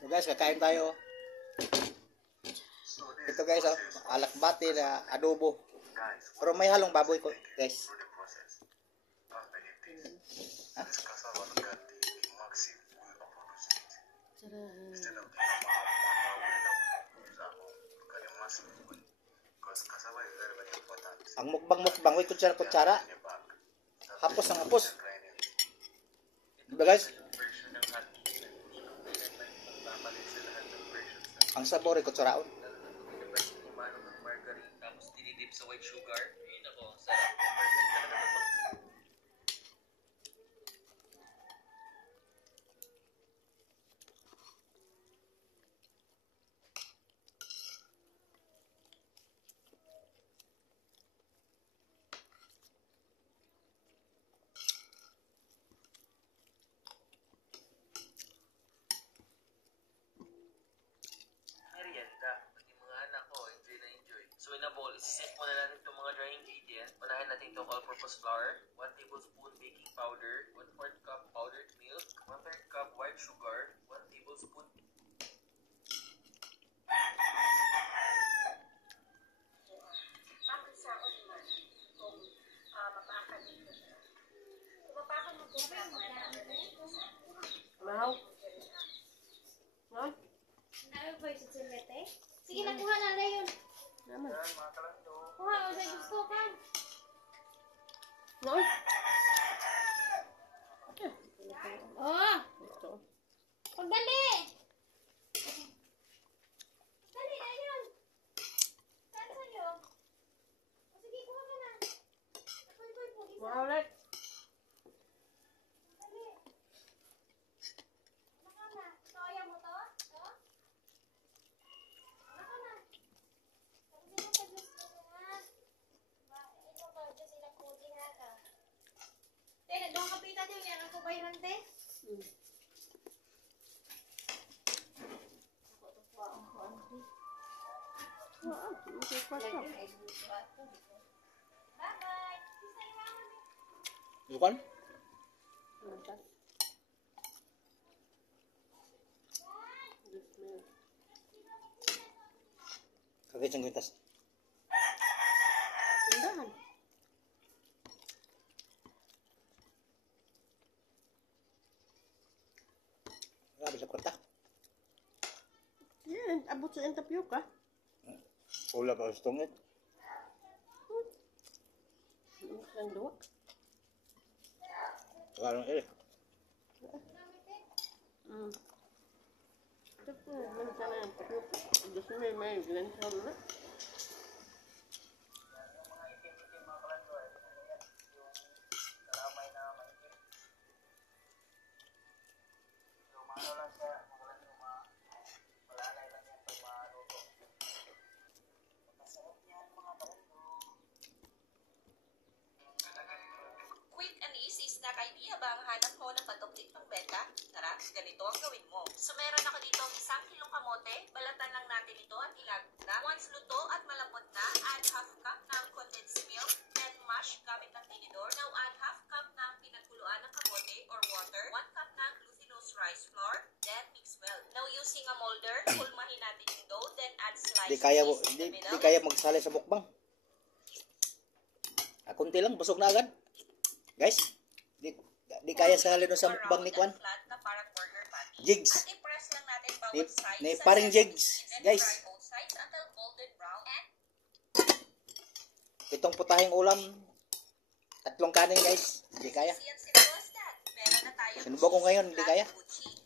So guys, kakain tayo. Ito guys, oh, alakbati na adobo. Pero may halong baboy ko, guys. Ha? Ang mukbang may kutsara. Hapos ang hapos. Diba guys? Ang sabor ay kutsaraon. Tapos dinidip sa white sugar. Yun ako, sarap. So in a bowl, isiset muna natin itong mga dry ingredients. Unahin natin itong all-purpose flour, 1 tablespoon baking powder, 1/4 cup powdered milk, 1/3 cup white sugar, 1 tablespoon Mahaw. No? Ano ba yung silete? Sige, nakuha na na yun. Naman. Kuha, o sa gusto ka. No? Oh! Ito. Pagdali! Dali, ayun. Saan sa'yo? O sige, kuha ka na. Puy, isa. Mahaw ulit. Dali. Naka na. So, ayaw mo to? To? Naka na. Sabi mo sa gusto ko na. Ito ba, dyan sila puti nga ka. Te, doon kapita din. Yan ang kubayran, te. Wow, okay pa siya. Bye-bye. Isa iwanan mo. Lukan? Kagay siyang kwintas. Tindahan. Grabe sa kwarta. Yan, abot sa tapioca. Ula pa sa tungit. Ang duwa. Karang eh. Ito po, ganito na yung tapioca. Gusto may ganito na. Quick and easy snack idea ba ang hanap mo ng patuklik ng benta? Tara, ganito ang gawin mo. So meron ako dito 1 kilong kamote, balatan lang natin ito at ilagod na. Once luto at malambot na, add half cup ng condensed milk, then mash gamit ang tinidor. Now add half cup ng pinagkuluan ng kamote or water, 1 cup ng glutinous rice flour, then mix well. Now using a molder, pulmahin natin yung dough, then add sliced Di kaya cheese in the di middle. kaya magsali sa mukbang. Kunti lang, busog na agad. Guys, di kaya sali no sa mukbang ni Kwan. Flat na parang burger patty. Jigs. At i-press lang natin Ni, bawat side ni sa paring sesame jigs, seeds and guys. fry both sides until golden brown and Itong putahing ulam. 3 kanin guys. Di kaya. easy and simple as that. Meron na tayong Sinubo ko ngayon, hindi kaya. flat blue cheese.